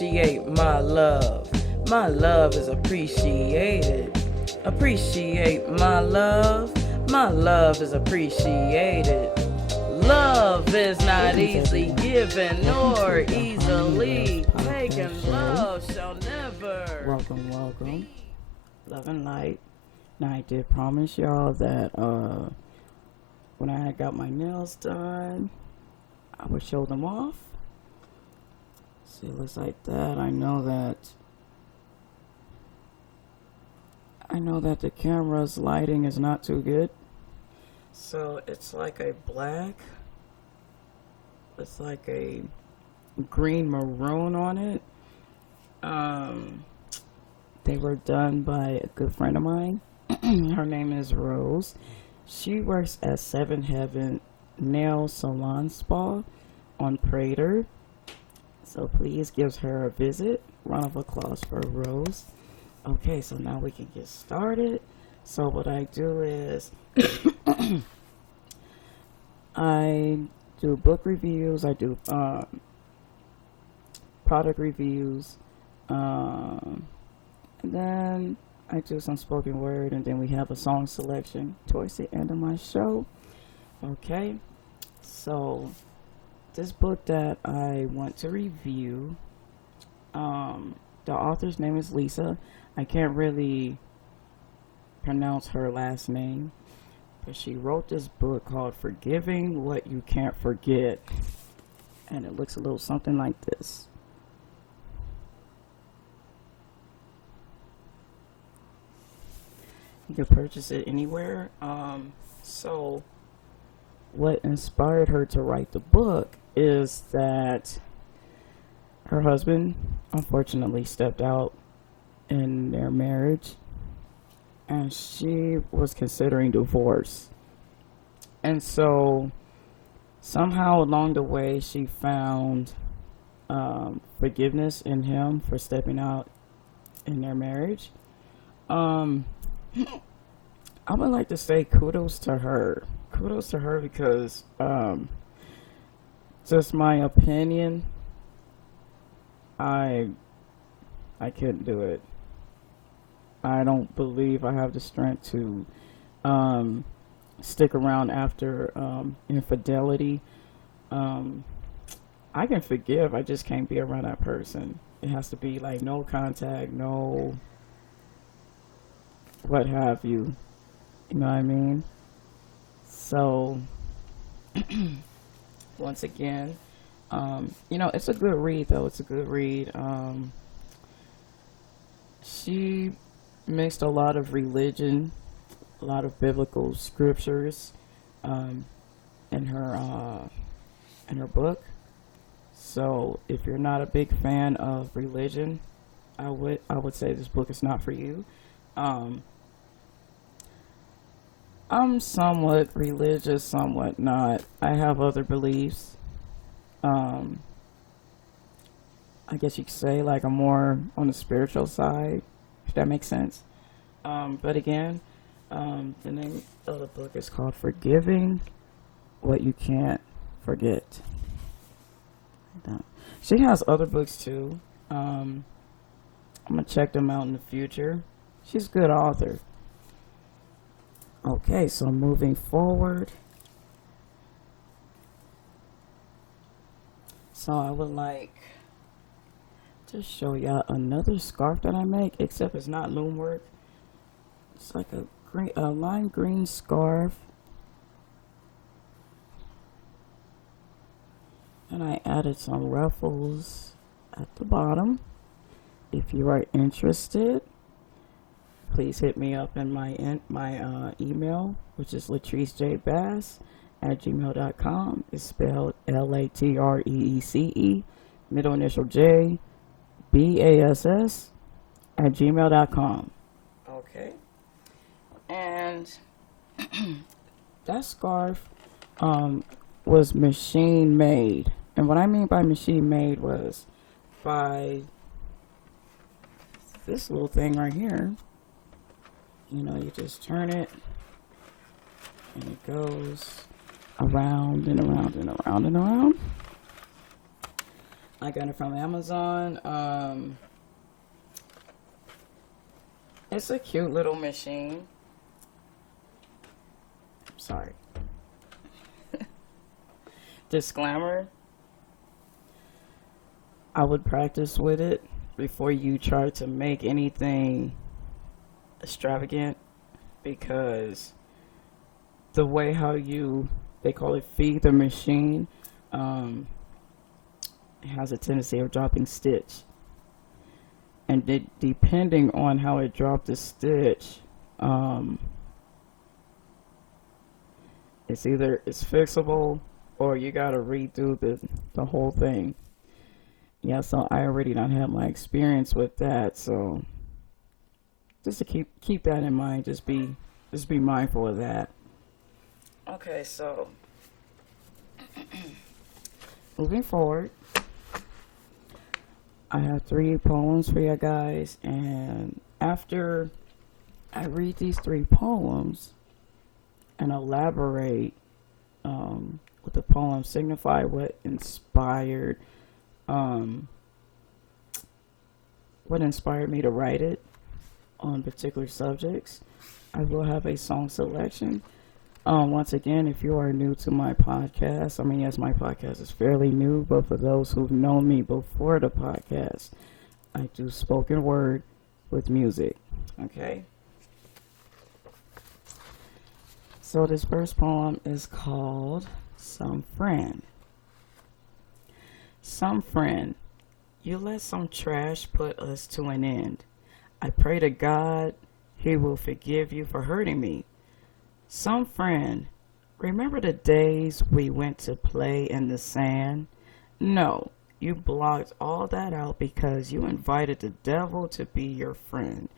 appreciate my love. My love is appreciated. Appreciate my love. My love is appreciated. Love is not easily given nor easily taken. Love shall never. Welcome. Love and light. Now I did promise y'all that when I had got my nails done, I would show them off. See, it looks like that. I know that the camera's lighting is not too good. So it's like a black. It's like a green maroon on it. They were done by a good friend of mine. Her name is Rose. She works at Seven Heaven Nail Salon Spa on Prater. So please give her a visit. Round of applause for Rose. Okay, so now we can get started. So what I do is I do book reviews. I do product reviews. And then I do some spoken word, and then we have a song selection towards the end of my show. Okay, so this book that I want to review, the author's name is Lisa. I can't really pronounce her last name, but she wrote this book called Forgiving What You Can't Forget, and it looks a little something like this. You can purchase it anywhere. So what inspired her to write the book is that her husband unfortunately stepped out in their marriage, and she was considering divorce. And so somehow along the way she found forgiveness in him for stepping out in their marriage. I would like to say kudos to her. Kudos to her because, just my opinion, I couldn't do it. I don't believe I have the strength to stick around after infidelity. I can forgive, I just can't be around that person. It has to be like no contact, no what have you. You know what I mean? So, once again, it's a good read, though. It's a good read. She mixed a lot of religion, a lot of biblical scriptures, in her book. So, if you're not a big fan of religion, I would say this book is not for you. I'm somewhat religious, somewhat not. I have other beliefs. I guess you could say like I'm more on the spiritual side, if that makes sense. But again, the name of the book is called Forgiving What You Can't Forget. She has other books too. I'm going to check them out in the future. She's a good author. Okay, so moving forward. So I would like to show y'all another scarf that I make, except it's not loom work. It's like a lime green scarf. And I added some ruffles at the bottom. If you are interested, please hit me up in my email, which is latreceJbass@gmail.com. It's spelled LATREECE, middle initial J, BASS @gmail.com. Okay. And that scarf was machine made. And what I mean by machine made was by this little thing right here. You just turn it and it goes around and around and around and around. I got it from Amazon. It's a cute little machine. Sorry. Disclaimer. I would practice with it before you try to make anything extravagant, because the way how they call it, feed the machine, it has a tendency of dropping stitch. And depending on how it dropped the stitch, it's either it's fixable or you gotta redo the whole thing. Yeah, so I already don't have my experience with that, so just to keep that in mind, just be mindful of that. Okay, so moving forward, I have 3 poems for you guys, and after I read these 3 poems and elaborate what the poems signify, what inspired me to write it on particular subjects, I will have a song selection. Once again, if you are new to my podcast, yes, my podcast is fairly new, but for those who've known me before the podcast, I do spoken word with music. Okay? So this first poem is called Some Friend. Some friend, you let some trash put us to an end. I pray to God He will forgive you for hurting me. Some friend, remember the days we went to play in the sand? No, you blocked all that out because you invited the devil to be your friend,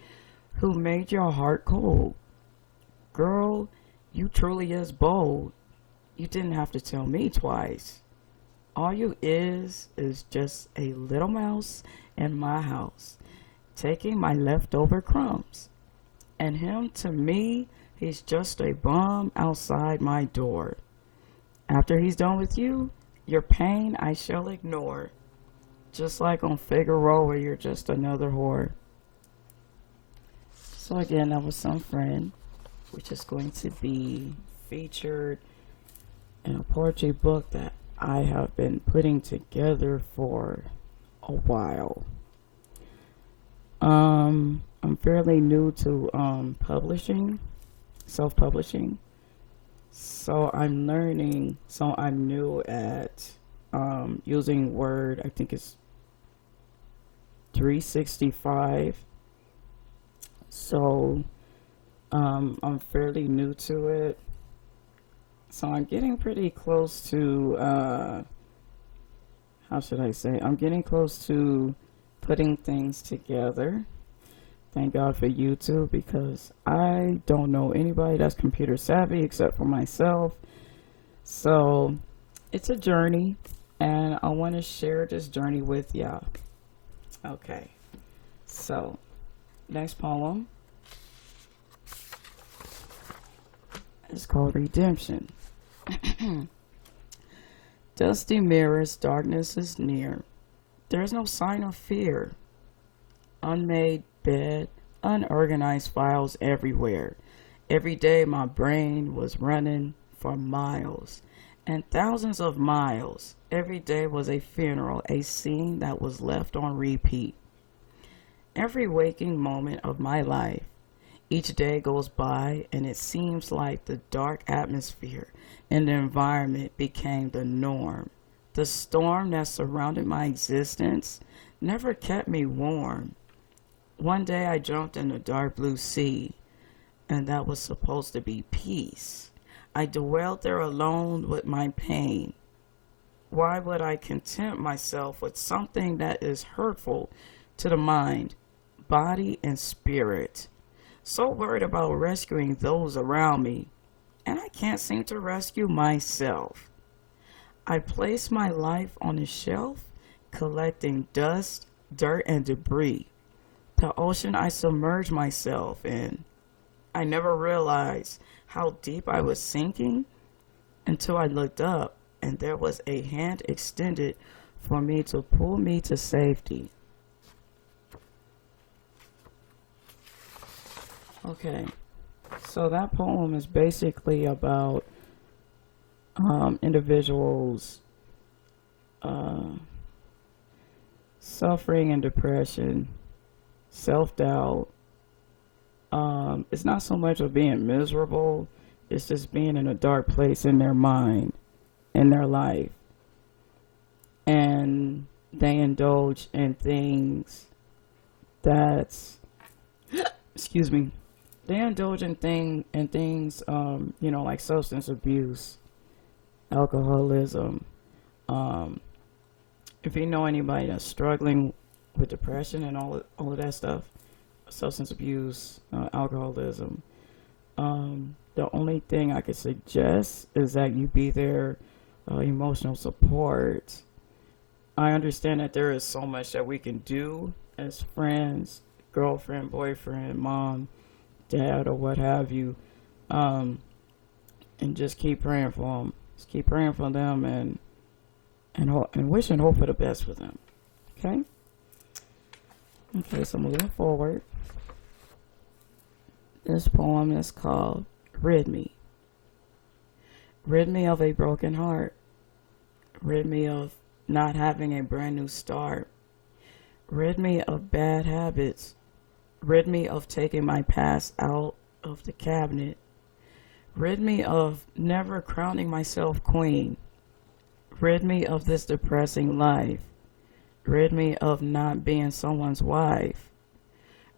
who made your heart cold. Girl, you truly is bold. You didn't have to tell me twice. All you is just a little mouse in my house, taking my leftover crumbs. And him, to me, he's just a bum outside my door. After he's done with you, your pain I shall ignore. Just like on Figaro, where you're just another whore. So again, that was Some Friend, which is going to be featured in a poetry book that I have been putting together for a while. I'm fairly new to publishing, self-publishing. So I'm learning. So I'm new at using Word. I think it's 365. So I'm fairly new to it. So I'm getting pretty close to, how should I say? I'm getting close to putting things together. Thank God for YouTube, because I don't know anybody that's computer savvy except for myself. So it's a journey, and I want to share this journey with y'all. Okay, so next poem is called Redemption. Dusty mirrors, darkness is near. There's no sign of fear. Unmade bed, unorganized files everywhere. Every day my brain was running for miles and thousands of miles. Every day was a funeral, a scene that was left on repeat. Every waking moment of my life, each day goes by and it seems like the dark atmosphere and the environment became the norm. The storm that surrounded my existence never kept me warm. One day I jumped in the dark blue sea, and that was supposed to be peace. I dwelled there alone with my pain. Why would I content myself with something that is hurtful to the mind, body, and spirit? So worried about rescuing those around me, and I can't seem to rescue myself. I place my life on a shelf, collecting dust, dirt, and debris. The ocean I submerged myself in. I never realized how deep I was sinking until I looked up and there was a hand extended for me to pull me to safety. Okay, so that poem is basically about individuals suffering and depression, self-doubt. It's not so much of being miserable, it's just being in a dark place in their mind, in their life. And they indulge in things that's, excuse me, they indulge in things, like substance abuse, alcoholism. If you know anybody that's struggling with depression and all of that stuff, substance abuse, alcoholism, the only thing I could suggest is that you be their emotional support. I understand that there is so much that we can do as friends, girlfriend, boyfriend, mom, dad, or what have you, and just keep praying for them. Just keep praying for them and wish and hope for the best for them. Okay? Okay, so moving forward. This poem is called Rid Me. Rid me of a broken heart. Rid me of not having a brand new start. Rid me of bad habits. Rid me of taking my past out of the cabinet. Rid me of never crowning myself queen. Rid me of this depressing life. Rid me of not being someone's wife.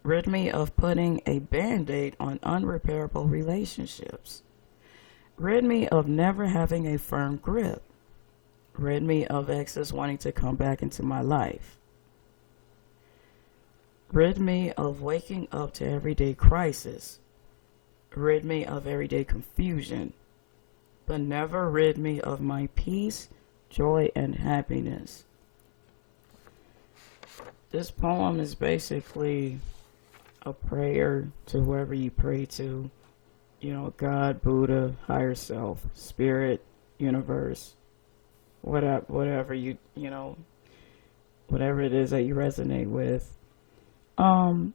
Rid me of putting a band-aid on unrepairable relationships. Rid me of never having a firm grip. Rid me of exes wanting to come back into my life. Rid me of waking up to everyday crisis. Rid me of everyday confusion. But never rid me of my peace, joy, and happiness. This poem is basically a prayer to whoever you pray to. God, Buddha, higher self, spirit, universe, whatever whatever it is that you resonate with. When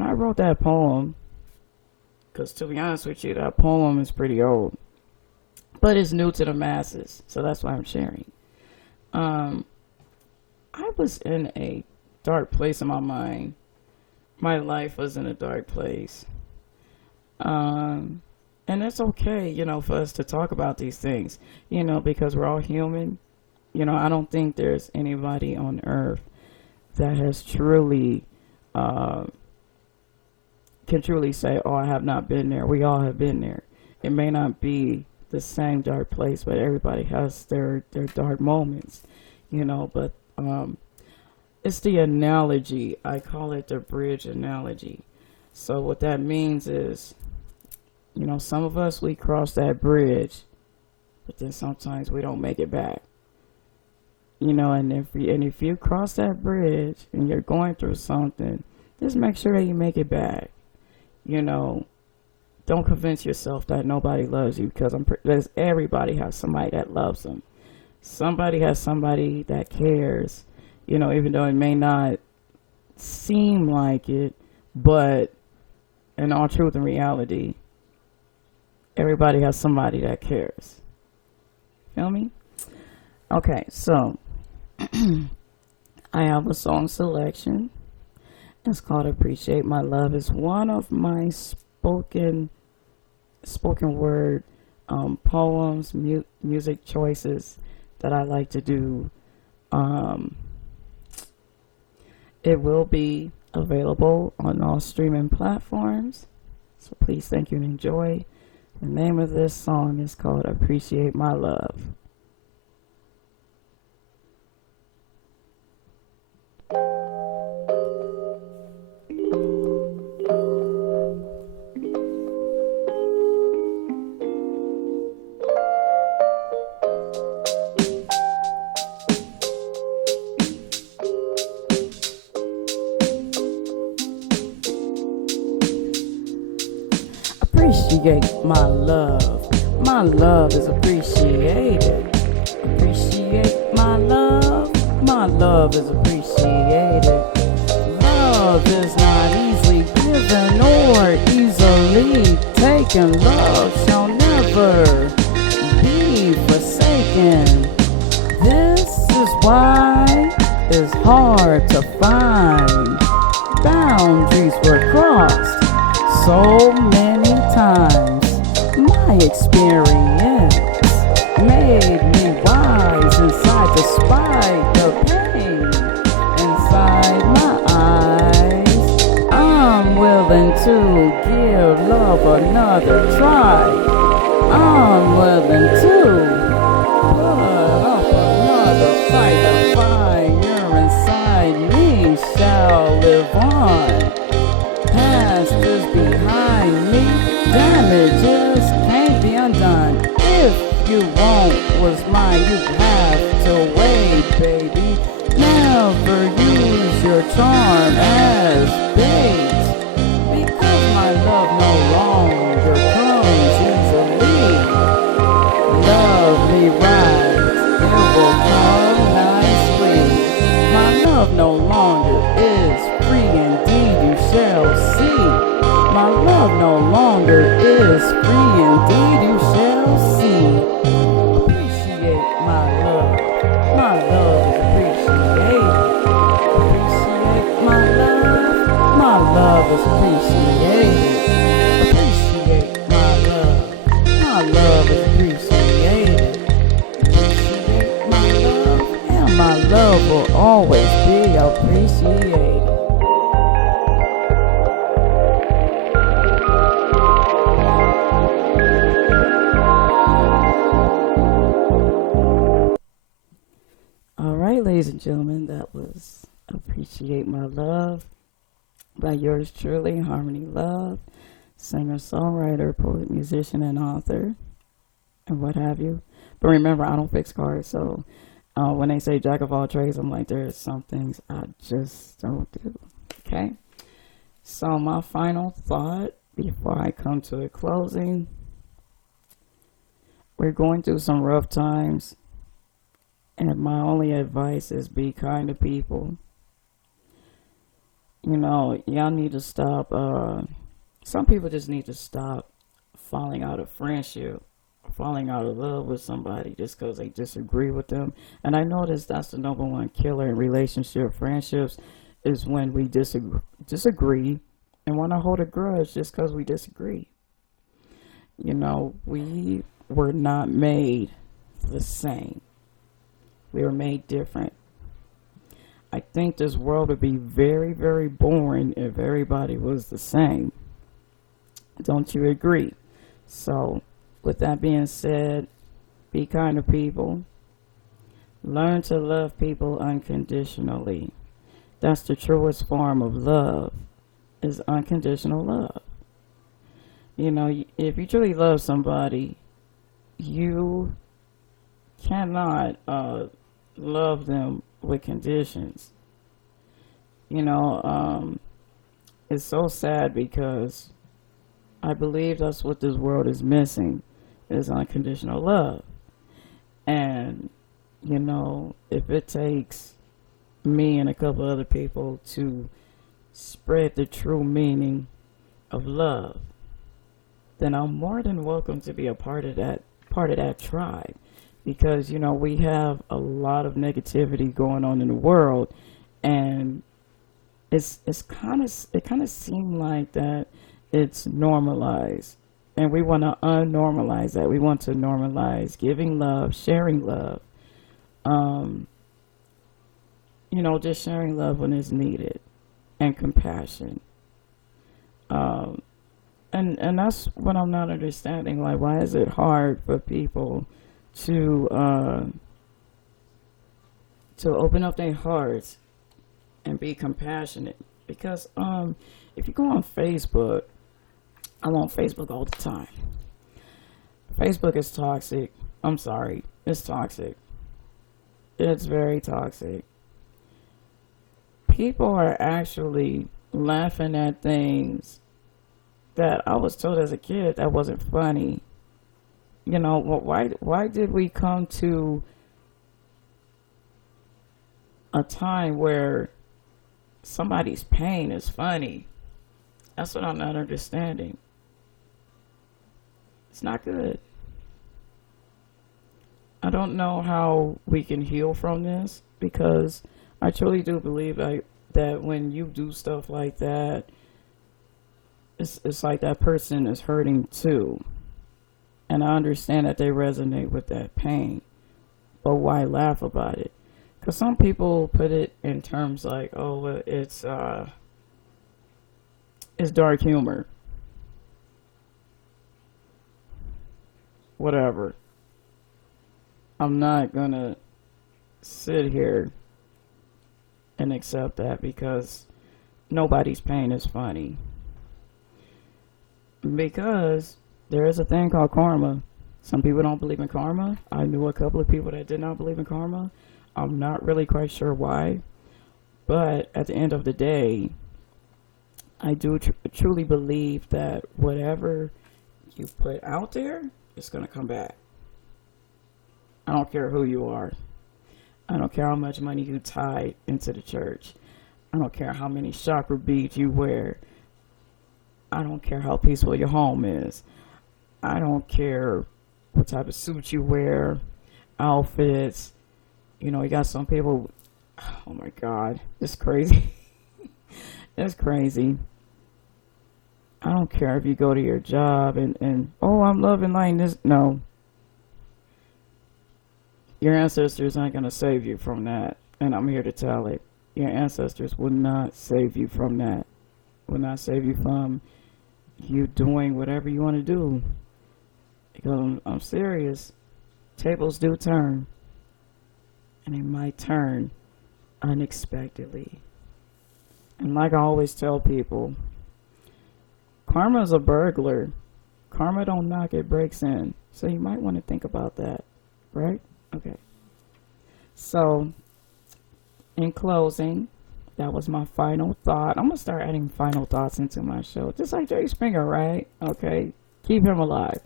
I wrote that poem, because to be honest with you, that poem is pretty old, but it's new to the masses, so that's why I'm sharing. I was in a dark place in my mind. My life was in a dark place. And it's okay, for us to talk about these things, because we're all human. I don't think there's anybody on earth that has truly, can truly say, oh, I have not been there. We all have been there. It may not be the same dark place, but everybody has their dark moments, but, it's the analogy. I call it the bridge analogy. So what that means is, some of us, we cross that bridge, but then sometimes we don't make it back. And if you cross that bridge and you're going through something, just make sure that you make it back. Don't convince yourself that nobody loves you, because everybody has somebody that loves them. Somebody has somebody that cares, even though it may not seem like it, but in all truth and reality, everybody has somebody that cares. Feel me? Okay, so I have a song selection. It's called Appreciate My Love. It's one of my spoken word poems, music choices that I like to do. It will be available on all streaming platforms, so please thank you and enjoy. The name of this song is called Appreciate My Love. Appreciate my love. My love is appreciated. Appreciate my love. love is appreciated. Love is not easily given or easily taken. Love shall never be forsaken. This is why it's hard to find. Boundaries were crossed so many times. My experience made me wise inside despite the pain inside my eyes. I'm willing to give love another try. I'm willing to put up another fight. The fire inside me shall live on. Past is behind me. Damages can't be undone. If you want what's mine, you have to wait, baby. Never use your charm as bait, because my love no longer comes easily. Love me right, it will come nicely. My love no longer is free, indeed you shall see. My love no longer is free, indeed you shall see. Appreciate my love. My love is appreciated. Appreciate my love. My love is appreciated. Appreciate my love. My love is appreciated. Appreciate my love. And my love will always be appreciated. All right, ladies and gentlemen, that was Appreciate My Love by yours truly, Harmony Love, singer, songwriter, poet, musician, and author, and what have you. But remember, I don't fix cars, so when they say jack of all trades, I'm like, there's some things I just don't do, okay? So my final thought before I come to a closing, we're going through some rough times. And my only advice is be kind to people. You know, y'all need to stop. Some people just need to stop falling out of friendship, falling out of love with somebody just because they disagree with them. And I notice that's the number one killer in relationship friendships is when we disagree and want to hold a grudge just because we disagree. You know, we were not made the same. We were made different. I think this world would be very, very boring if everybody was the same. Don't you agree? So, with that being said, be kind to people. Learn to love people unconditionally. That's the truest form of love, is unconditional love. You know, if you truly love somebody, you cannot love them with conditions. You know, it's so sad because I believe that's what this world is missing, is unconditional love. And, you know, if it takes me and a couple other people to spread the true meaning of love, then I'm more than welcome to be a part of that tribe. Because, you know, we have a lot of negativity going on in the world, and it kind of seems like that it's normalized, and we want to unnormalize that. We want to normalize giving love, sharing love, you know, just sharing love when it's needed, and compassion. And that's what I'm not understanding. Like, why is it hard for people to open up their hearts and be compassionate? Because if you go on Facebook, I'm on Facebook all the time. Facebook is toxic. I'm sorry, it's toxic. It's very toxic. People are actually laughing at things that I was told as a kid that wasn't funny. You know, why did we come to a time where somebody's pain is funny. That's what I'm not understanding. It's not good. I don't know how we can heal from this, because I truly do believe that when you do stuff like that, it's like that person is hurting too. And I understand that they resonate with that pain. But why laugh about it? Because some people put it in terms like, oh, well, it's dark humor. Whatever. I'm not going to sit here and accept that, because nobody's pain is funny. Because there is a thing called karma. Some people don't believe in karma. I knew a couple of people that did not believe in karma. I'm not really quite sure why. But at the end of the day, I do truly believe that whatever you put out there is going to come back. I don't care who you are. I don't care how much money you tie into the church. I don't care how many chakra beads you wear. I don't care how peaceful your home is. I don't care what type of suit you wear, outfits. You know, you got some people, oh my God, it's crazy. It's crazy. I don't care if you go to your job and oh, I'm loving like this. No. Your ancestors aren't going to save you from that. And I'm here to tell it. Your ancestors will not save you from that. Will not save you from you doing whatever you want to do. Because I'm serious. Tables do turn. And they might turn unexpectedly. And like I always tell people, karma is a burglar. Karma don't knock, it breaks in. So you might want to think about that, right? Okay. So, in closing, that was my final thought. I'm going to start adding final thoughts into my show. Just like Jerry Springer, right? Okay. Keep him alive.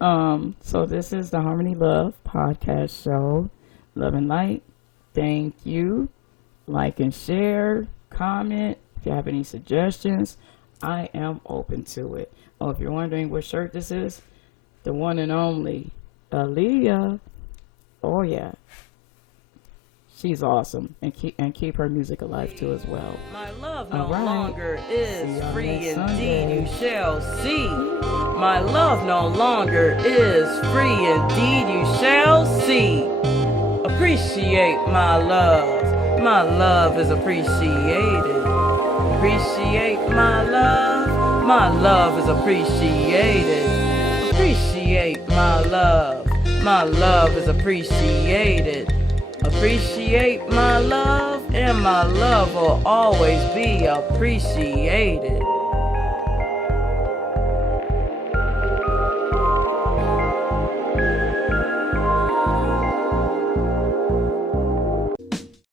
So this is the Harmony Love podcast show. Love and light. Thank you. Like and share. Comment. If you have any suggestions, I am open to it. Oh, if you're wondering what shirt this is, the one and only Aaliyah. Oh yeah, she's awesome, and keep her music alive too as well. My love no longer is free indeed, you shall see. My love no longer is free indeed, you shall see. Appreciate my love. My love is appreciated. Appreciate my love. My love is appreciated. Appreciate my love. My love is appreciated. Appreciate my love, and my love will always be appreciated.